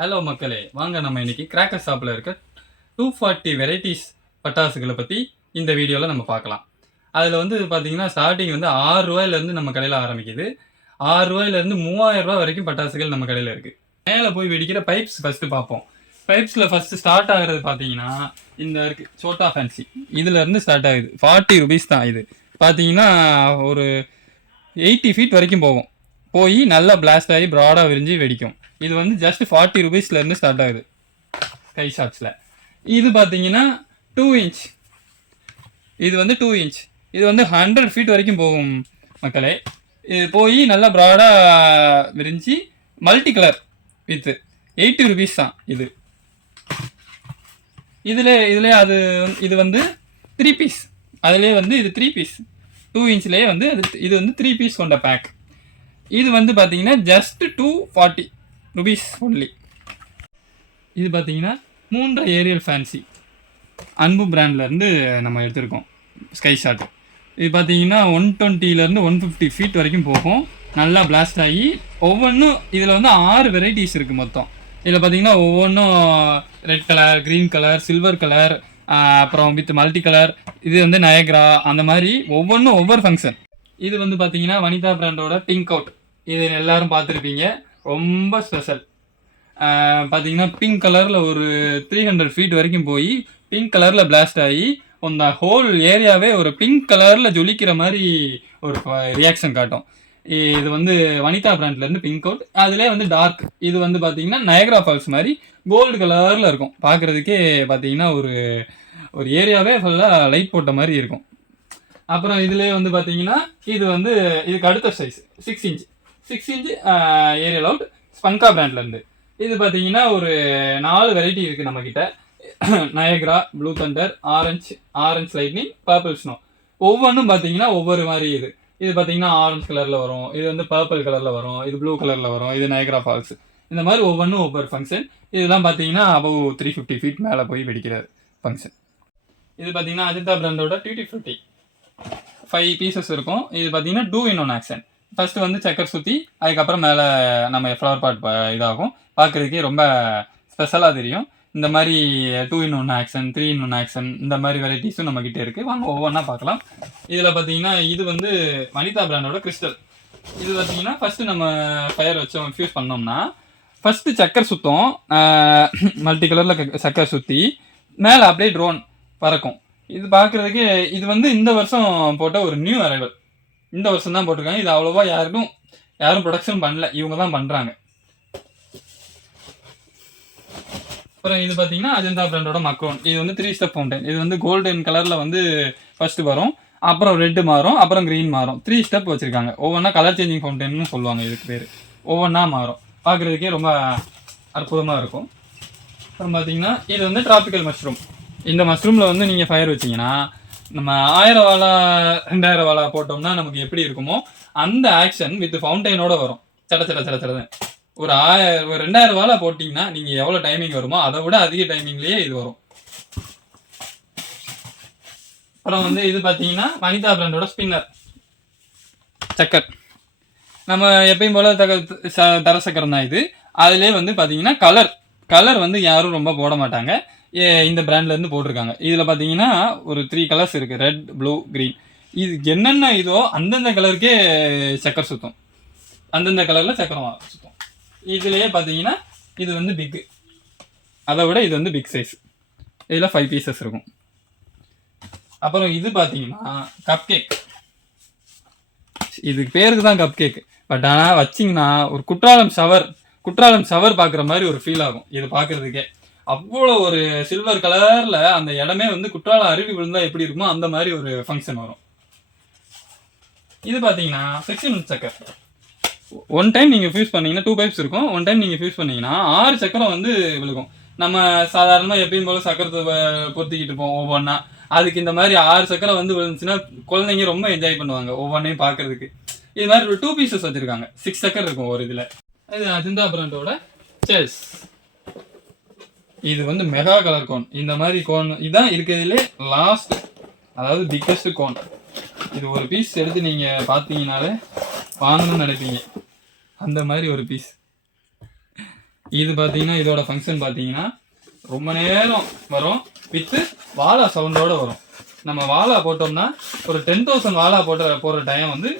Hello மக்களே, வாங்க நம்ம இன்னைக்கு கிராக்கர் ஷாப்பில் இருக்க 240 வெரைட்டிஸ் பட்டாசுகளை பற்றி இந்த வீடியோவில் நம்ம பார்க்கலாம். அதில் வந்து பார்த்தீங்கன்னா ஸ்டார்டிங் வந்து ₹6 நம்ம கடையில் ஆரம்பிக்குது. ₹6 ₹3000 வரைக்கும் பட்டாசுகள் நம்ம கடையில் இருக்குது. மேலே போய் வெடிக்கிற பைப்ஸ் ஃபஸ்ட்டு பார்ப்போம். பைப்ஸில் ஃபஸ்ட்டு ஸ்டார்ட் ஆகிறது பார்த்தீங்கன்னா இந்த இருக்குது சோட்டா ஃபேன்சி. இதிலேருந்து ஸ்டார்ட் ஆகுது. ₹40 தான். இது பார்த்தீங்கன்னா ஒரு 80 ஃபீட் வரைக்கும் போய் நல்லா பிளாஸ்ட் ஆகி ப்ராடாக விரிஞ்சு வெடிக்கும். இது வந்து ஜஸ்ட் ₹40 ஸ்டார்ட் ஆகுது கை ஷாட்ஸில். இது பார்த்தீங்கன்னா 2 இன்ச். இது வந்து 2 இன்ச். இது வந்து 100 ஃபீட் வரைக்கும் போகும் மக்களே. இது போய் நல்லா ப்ராடாக விரிஞ்சு மல்டி கலர் வித் ₹80 தான். இதில் இது வந்து 3 பீஸ். அதிலே வந்து இது 3 பீஸ். 2 இன்ச்லேயே வந்து இது வந்து 3 பீஸ் கொண்ட பேக். இது வந்து பார்த்தீங்கன்னா ஜஸ்ட் ₹240 ஒன்லி. இது பார்த்தீங்கன்னா 3 ஏரியல் ஃபேன்சி அன்பு பிராண்ட்லேருந்து நம்ம எடுத்திருக்கோம் ஸ்கை ஷாட். இது பார்த்தீங்கன்னா 120 150 ஃபீட் வரைக்கும் போகும். நல்லா பிளாஸ்ட் ஆகி ஒவ்வொன்றும் இதில் வந்து 6 வெரைட்டிஸ் இருக்குது மொத்தம். இதில் பார்த்தீங்கன்னா ஒவ்வொன்றும் red colour, green colour, silver colour, அப்புறம் வித் மல்டி கலர். இது வந்து நயக்ரா, அந்த மாதிரி ஒவ்வொன்றும் ஒவ்வொரு ஃபங்க்ஷன். இது வந்து பார்த்தீங்கன்னா வனிதா பிராண்டோட பிங்க் அவுட். இது எல்லாரும் பார்த்துருப்பீங்க. ரொம்ப ஸ்பெஷல். பார்த்தீங்கன்னா பிங்க் கலரில் ஒரு 300 ஃபீட் வரைக்கும் போய் பிங்க் கலரில் பிளாஸ்ட் ஆகி அந்த ஹோல் ஏரியாவே ஒரு பிங்க் கலரில் ஜொலிக்கிற மாதிரி ஒரு ரியாக்ஷன் காட்டும். இது வந்து வனிதா பிராண்ட்லேருந்து பிங்க் அவுட். அதிலே வந்து டார்க். இது வந்து பார்த்தீங்கன்னா நயக்ரா ஃபால்ஸ் மாதிரி கோல்டு கலரில் இருக்கும். பார்க்குறதுக்கே பார்த்தீங்கன்னா ஒரு ஏரியாவே ஃபுல்லாக லைட் போட்ட மாதிரி இருக்கும். அப்புறம் இதிலே வந்து பார்த்தீங்கன்னா இதுக்கு அடுத்த சைஸ் 6 இன்ச் ஏரியல் அவுட் ஸ்பங்கா பிராண்ட்லேருந்து. இது பார்த்தீங்கன்னா ஒரு 4 வெரைட்டி இருக்குது நம்மக்கிட்ட. Niagara, blue Thunder, orange lightning, purple snow. ஒவ்வொன்றும் பார்த்தீங்கன்னா ஒவ்வொரு மாதிரி. இது பார்த்தீங்கன்னா ஆரஞ்ச் கலரில் வரும், இது வந்து பர்பிள் கலரில் வரும், இது ப்ளூ கலரில் வரும், இது நயக்ரா ஃபால்ஸ். இந்த மாதிரி ஒவ்வொன்றும் ஒவ்வொரு ஃபங்க்ஷன். இதெல்லாம் பார்த்தீங்கன்னா அபவ் 350 ஃபீட் மேலே போய் வெடிக்கிற ஃபங்க்ஷன். இது பார்த்தீங்கன்னா அஜிதா பிராண்டோட டியூட்டி ஃப்ரூட்டி 5 பீசஸ் இருக்கும். இது பார்த்தீங்கன்னா 2 in 1 ஆக்ஷன். ஃபஸ்ட்டு வந்து சக்கர் சுற்றி அதுக்கப்புறம் மேலே நம்ம ஃப்ளவர் பாட் இதாகும். பார்க்குறதுக்கே ரொம்ப ஸ்பெஷலாக தெரியும். இந்த மாதிரி 2 in 1 ஆக்ஷன், 3 in 1 ஆக்ஷன், இந்த மாதிரி வெரைட்டிஸும் நம்மக்கிட்ட இருக்குது. வாங்க ஒவ்வொன்றா பார்க்கலாம். இதில் பார்த்தீங்கன்னா இது வந்து வனிதா பிராண்டோட கிறிஸ்டல். இது பார்த்தீங்கன்னா ஃபஸ்ட்டு நம்ம ஃபயர் வச்சு ஃபியூஸ் பண்ணோம்னா ஃபஸ்ட்டு சக்கர் சுத்தம், மல்டி கலரில் சக்கர் சுற்றி மேலே அப்படியே ட்ரோன் பறக்கும். இது பார்க்குறதுக்கு இது வந்து இந்த வருஷம் போட்ட ஒரு நியூ அரைவல். இந்த வருஷம் தான் போட்டிருக்காங்க. இது அவ்வளோவா யாரும் ப்ரொடக்ஷன் பண்ணல, இவங்க தான் பண்ணுறாங்க. அப்புறம் இது பார்த்தீங்கன்னா அஜந்தா பிராண்டோட மக்ரோன். இது வந்து 3 ஸ்டெப் ஃபவுண்டைன். இது வந்து கோல்டன் கலரில் வந்து ஃபஸ்ட்டு வரும், அப்புறம் ரெட்டு மாறும், அப்புறம் க்ரீன் மாறும். 3 ஸ்டெப் வச்சுருக்காங்க. ஒவ்வொன்றா கலர் சேஞ்சிங் ஃபவுண்டைன்னு சொல்லுவாங்க இதுக்கு பேர். ஒவ்வொன்றா மாறும். பார்க்குறதுக்கே ரொம்ப அற்புதமாக இருக்கும். அப்புறம் பார்த்தீங்கன்னா இது வந்து டிராபிக்கல் மஷ்ரூம். இந்த மஷ்ரூமில் வந்து நீங்கள் ஃபயர் வச்சிங்கன்னா நம்ம 1000 வாலா 2000 வாலா போட்டோம்னா நமக்கு எப்படி இருக்குமோ அந்த ஆக்ஷன் வித் ஃபவுண்டைனோட வரும். சட ஒரு 2000 வாலா போட்டிங்கன்னா நீங்கள் எவ்வளோ டைமிங் வருமோ அதை விட அதிக டைமிங்லேயே இது வரும். அப்புறம் வந்து இது பார்த்தீங்கன்னா வனிதா பிராண்டோட ஸ்பின்னர் சக்கர். நம்ம எப்பயும் போல தர சக்கரம் தான் இது. அதிலே வந்து பார்த்தீங்கன்னா கலர் வந்து யாரும் ரொம்ப போட மாட்டாங்க. இந்த பிராண்ட்லேருந்து போட்டிருக்காங்க. இதில் பார்த்தீங்கன்னா ஒரு 3 கலர்ஸ் இருக்குது, ரெட், ப்ளூ, க்ரீன். இது என்னென்ன இதோ அந்தந்த கலருக்கே சக்கர் சுத்தம், அந்தந்த கலரில் சக்கரம் சுத்தம். இதுலேயே பார்த்தீங்கன்னா இது வந்து பிக்கு, அதை விட இது வந்து பிக் சைஸ். இதில் 5 பீசஸ் இருக்கும். அப்புறம் இது பார்த்தீங்கன்னா கப் கேக். இதுக்கு பேருக்கு தான் கப் கேக். பட் ஆனால் வச்சிங்கன்னா ஒரு குற்றாலம் ஷவர் பார்க்குற மாதிரி ஒரு ஃபீல் ஆகும். இது பார்க்குறதுக்கே அவ்வளோ ஒரு சில்வர் கலரில் அந்த இடமே வந்து குற்றாலம் அருவி விழுந்தால் எப்படி இருக்குமோ அந்த மாதிரி ஒரு ஃபங்க்ஷன் வரும். இது பார்த்தீங்கன்னா 6 in 1 சக்கர். ஒன் டைம் நீங்கள் ஃபியூஸ் பண்ணிங்கன்னா 2 பைப்ஸ் இருக்கும். ஒன் டைம் நீங்கள் ஃபியூஸ் பண்ணிங்கன்னா 6 சக்கரம் வந்து விழுகும். நம்ம சாதாரணமாக எப்பயும் போல் சக்கரத்தை பொருத்திக்கிட்டு இருப்போம் ஒவ்வொன்றா. அதுக்கு இந்த மாதிரி 6 சக்கரம் வந்து விழுந்துச்சுன்னா குழந்தைங்க ரொம்ப என்ஜாய் பண்ணுவாங்க ஒவ்வொன்றையும் பார்க்குறதுக்கு. இது மாதிரி ஒரு 2 பீசஸ் வச்சுருக்காங்க. 6 சக்கர் இருக்கும் ஒரு இதில். இது அஜந்தா பிராண்டோட செஸ். இது வந்து மெகா கலர் கோன். இந்த மாதிரி கோன் இதுதான் இருக்கிறதுலே லாஸ்ட், அதாவது பிக்கஸ்ட் கோன். இது ஒரு பீஸ் எடுத்து நீங்கள் பார்த்தீங்கனாலே வாங்கணும்னு நினைப்பீங்க. அந்த மாதிரி ஒரு பீஸ். இது பார்த்தீங்கன்னா இதோட ஃபங்க்ஷன் பார்த்தீங்கன்னா ரொம்ப நேரம் வரும், வித்து வாலா சவுண்டோட வரும். நம்ம வாலா போட்டோம்னா ஒரு 10,000 வாலா போடுற டைம் வந்து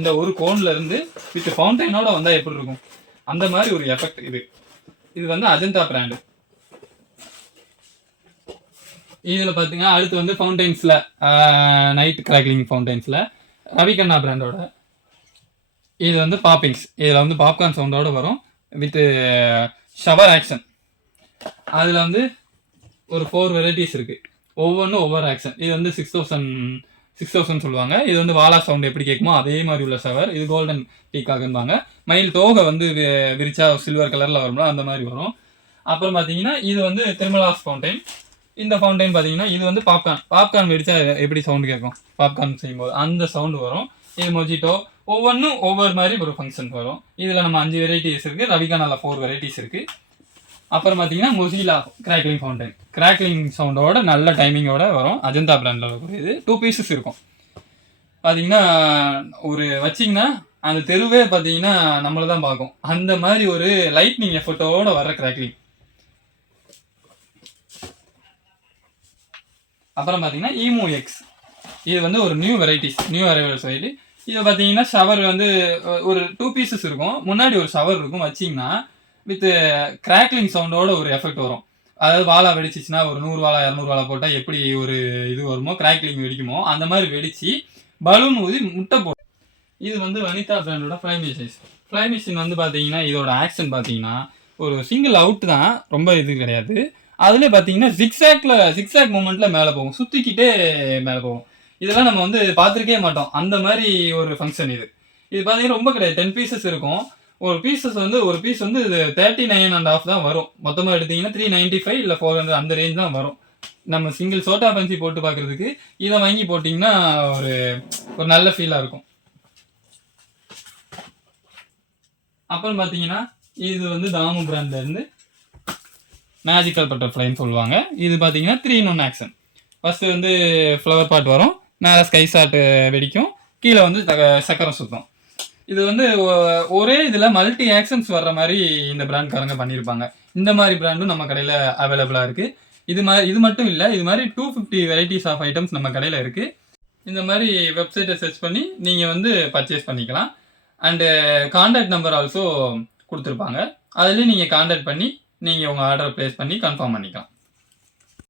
இந்த ஒரு கோன்ல இருந்து வித் ஃபவுண்டைனோட வந்தால் எப்படி இருக்கும் அந்த மாதிரி ஒரு எஃபெக்ட் இது. இது வந்து அஜந்தா பிராண்டு. இதில் பார்த்தீங்கன்னா அடுத்து வந்து ஃபவுண்டைன்ஸில் நைட் கிராக்லிங் ஃபவுண்டைன்ஸில் ரவிகண்ணா பிராண்டோட இது வந்து பாப்பிங்ஸ். இதில் வந்து பாப்கார்ன் சவுண்டோட வரும் வித் ஷவர் ஆக்ஷன். அதில் வந்து ஒரு 4 வெரைட்டிஸ் இருக்குது, ஒவ்வொன்றும் ஒவ்வொரு ஆக்ஷன். இது வந்து 6,000 சொல்லுவாங்க. இது வந்து வாலா சவுண்ட் எப்படி கேட்குமோ அதே மாதிரி உள்ள ஷவர். இது கோல்டன் பீக்காகும்பாங்க. மயில் தோகை வந்து விரிச்சா சில்வர் கலரில் வரும்ல அந்த மாதிரி வரும். அப்புறம் பார்த்தீங்கன்னா இது வந்து திருமலாஸ் ஃபவுண்டைன். இந்த ஃபவுண்டைன் பார்த்தீங்கன்னா இது வந்து பாப்கார்ன் வெடிச்சா எப்படி சவுண்டு கேட்கும், பாப்கார்ன் செய்யும்போது அந்த சவுண்டு வரும். இது மொஜிட்டோ. ஒவ்வொன்றும் ஒவ்வொரு மாதிரி ஒரு ஃபங்க்ஷன் வரும். இதில் நம்ம 5 வெரைட்டிஸ் இருக்குது, ரவிகானாவில் 4 வெரைட்டிஸ் இருக்குது. அப்புறம் பார்த்தீங்கன்னா மொசிலா கிராக்லிங் ஃபவுண்டைன். கிராக்லிங் சவுண்டோட நல்ல டைமிங்கோட வரும். அஜந்தா பிராண்டில் இது 2 பீசஸ் இருக்கும். பார்த்தீங்கன்னா ஒரு வச்சிங்கன்னா அந்த தெருவே பார்த்தீங்கன்னா நம்மளை தான் பார்க்கும், அந்த மாதிரி ஒரு லைட்னிங் எஃபெக்டோட வர கிராக்லிங். அப்புறம் பார்த்தீங்கன்னா ஈமோ எக்ஸ். இது வந்து ஒரு நியூ அரைவல் வெரைட்டி. இது பார்த்தீங்கன்னா ஷவர் வந்து ஒரு 2 பீசஸ் இருக்கும். முன்னாடி ஒரு ஷவர் இருக்கும், வச்சிங்கன்னா வித் கிராக்லிங் சவுண்டோட ஒரு எஃபெக்ட் வரும். அதாவது வாலா வெடிச்சிச்சுன்னா ஒரு 100 வாலா 200 வாலா போட்டால் எப்படி ஒரு இது வருமோ, கிராக்லிங் வெடிக்குமோ அந்த மாதிரி வெடிச்சு பலூன் ஊதி முட்டை போடும். இது வந்து வனிதா பிராண்டோட ஃப்ளை மிஷின் வந்து பார்த்தீங்கன்னா இதோட ஆக்ஷன் பார்த்தீங்கன்னா ஒரு சிங்கிள் அவுட் தான், ரொம்ப இது கிடையாது. அதுலேயே பார்த்தீங்கன்னா ஜிக்ஸாக் மூமெண்ட்டில் மேலே போகும், சுற்றிக்கிட்டே மேலே போகும். இதெல்லாம் நம்ம வந்து பார்த்துருக்கே மாட்டோம், அந்த மாதிரி ஒரு ஃபங்க்ஷன் இது. இது பார்த்தீங்கன்னா ரொம்ப கிடையாது, 10 பீசஸ் இருக்கும். ஒரு பீஸ் வந்து இது 39.5 தான் வரும். மொத்தமாக எடுத்தீங்கன்னா 395 இல்லை 400 அந்த ரேஞ்ச் தான் வரும். நம்ம சிங்கிள் சோட்டா பஞ்சி போட்டு பார்க்குறதுக்கு இதை வாங்கி போட்டிங்கன்னா ஒரு நல்ல ஃபீலாக இருக்கும். அப்புறம் பார்த்தீங்கன்னா இது வந்து தாமு பிராண்ட்லேருந்து மேஜிக்கல் பட்டர்ஃப்ளைன்னு சொல்லுவாங்க. இது பார்த்தீங்கன்னா 3-in-1 ஆக்ஷன். ஃபஸ்ட்டு வந்து ஃப்ளவர் பாட் வரும், மேலே ஸ்கை ஷாட் வெடிக்கும், கீழே வந்து சக்கரம் சுத்தம். இது வந்து ஒரே இதில் மல்டி ஆக்ஷன்ஸ் வர்ற மாதிரி இந்த பிராண்ட்காரங்க பண்ணியிருப்பாங்க. இந்த மாதிரி பிராண்டும் நம்ம கடையில் அவைலபிளாக இருக்குது. இது மட்டும் இல்லை, இது மாதிரி 250 வெரைட்டிஸ் ஆஃப் ஐட்டம்ஸ் நம்ம கடையில் இருக்குது. இந்த மாதிரி வெப்சைட்டை சர்ச் பண்ணி நீங்கள் வந்து பர்ச்சேஸ் பண்ணிக்கலாம். அண்டு கான்டாக்ட் நம்பர் ஆல்சோ கொடுத்துருப்பாங்க, அதுலேயும் நீங்கள் கான்டாக்ட் பண்ணி நீங்கள் உங்கள் ஆர்டரை ப்ளேஸ் பண்ணி கன்ஃபார்ம் பண்ணிக்கலாம்.